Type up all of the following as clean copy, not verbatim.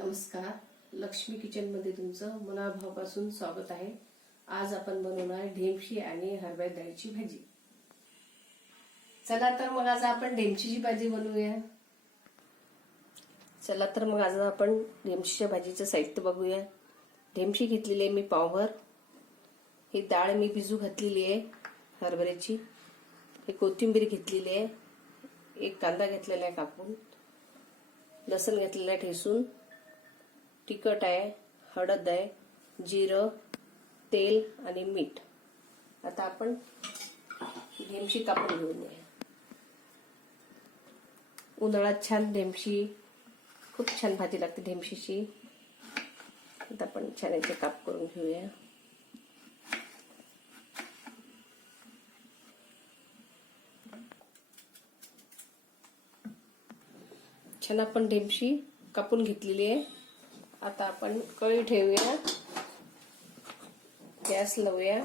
नमस्कार, लक्ष्मी किचन मध्ये तुमचं मनाभावापासून स्वागत आहे। आज आपण बनवणार ढेमशी आणि हरभरा डाळीची भाजी। चला तर मग आज आपण ढेमशीची भाजी बनवूया। चला तर मग आज आपण ढेमशीच्या भाजीचं साहित्य बघूया। ढेमशी घेतलेली आहे मी पावभर। ही डाळ मी भिजू घातलेली आहे हरभऱ्याची। ही कोथिंबीर घेतलेली आहे। एक कांदा घेतलेला आहे कापून। लसूण घेतलेला आहे ठेचून। तिखट आहे, हळद आहे, जिरं, तेल आणि मीठ। आता आपण ढेमशी कापून घेऊया। उन्हाळ्यात छान ढेमशी खूप छान भाजी लागते ढेमशीची। आता आपण छान याचे काप करून घेऊया। छान आपण ढेमशी कापून घेतलेली आहे। आता आपण कढई ठेवूया, गॅस लावूया।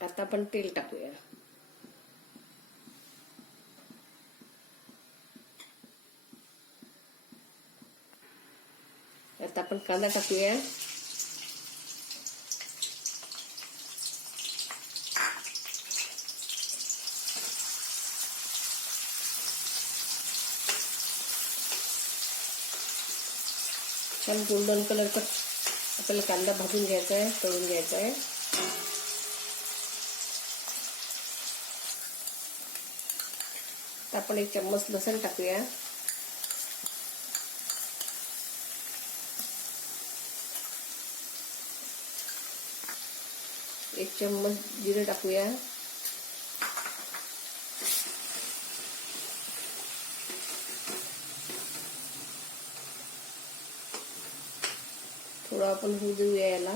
आता आपण तेल टाकूया। आता आपण कांदा टाकूया। छान गोल्डन कलर का आपल्याला कांदा भाजून घ्यायचा आहे, तळून घ्यायचा आहे। आपण एक चम्मच लसूण टाकूया। एक चम्मच जिरे टाकूया। थोडं आपण होऊ देऊया याला।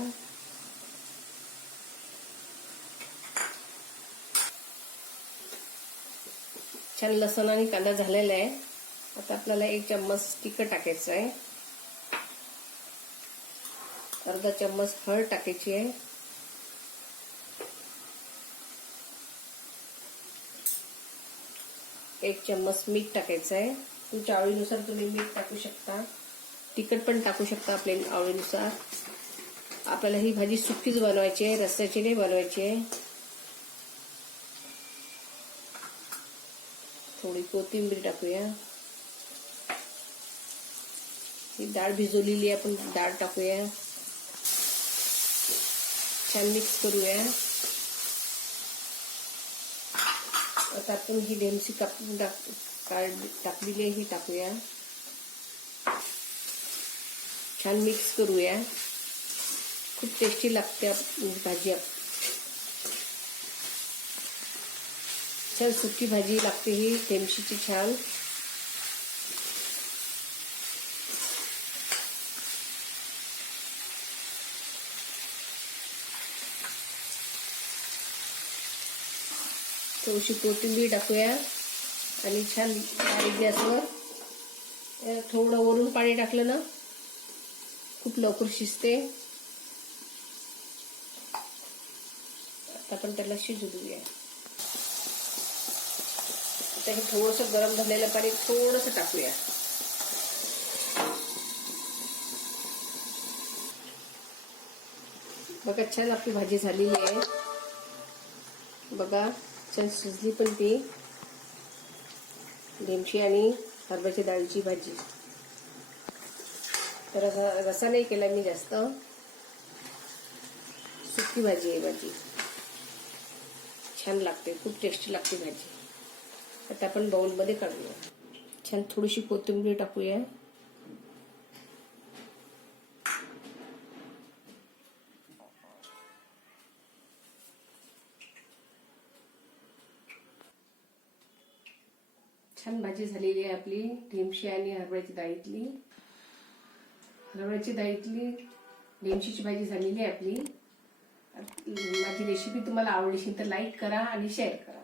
छान लसूण आणि कांदा झालेला आहे। आता आपल्याला एक चम्मच तिखट टाकायचं आहे। अर्धा चम्मच हळद टाकायची आहे। एक चम्मच मीठ टाकायचं आहे। तुमच्या आवडीनुसार तुम्ही मीठ टाकू शकता, तिखट पण टाकू शकता आपल्या आवडीनुसार। आपल्याला ही भाजी सुकीच बनवायची आहे, रस्स्याची नाही बनवायची आहे। थोडी कोथिंबीर टाकूया। ही डाळ भिजवलेली आहे, आपण डाळ टाकूया। छान मिक्स करूया। आता आपण ही ढेमशी कापून टाकलेली आहे, ही टाकूया। छान मिक्स करूया। खूप टेस्टी लागते भाजी। छान सुकी भाजी लागते ही ढेमशीची छान। थोडीशी कोथिंबीर टाकूया आणि छान बारीक गॅसवर थोडं वरून पाणी टाकलं ना खूप लवकर शिजते। आता आपण त्याला शिजू देऊया। आता थोडंसं गरम झालेलं पाणी थोडंसं टाकूया। बघा छान आपली भाजी झालेली आहे। बघा छान शिजली पण ती ढेमशी आणि हरभऱ्याच्या डाळीची भाजी। तर रसा नाही केला मी जास्त, सुकी भाजी आहे भाजी। छान लागते, खूप टेस्टी लागते भाजी। आता आपण बाउल मध्ये काढूया। छान थोडीशी कोथिंबीर टाकूया। छान भाजी झालेली आहे आपली ढेमशी आणि हरभऱ्याच्या डाळीतली। हरभऱ्याच्या डाळीतली ढेमशीची भाजी झालेली आहे आपली। माझी रेसिपी तुम्हाला आवडली असेल तर लाईक करा आणि शेअर करा।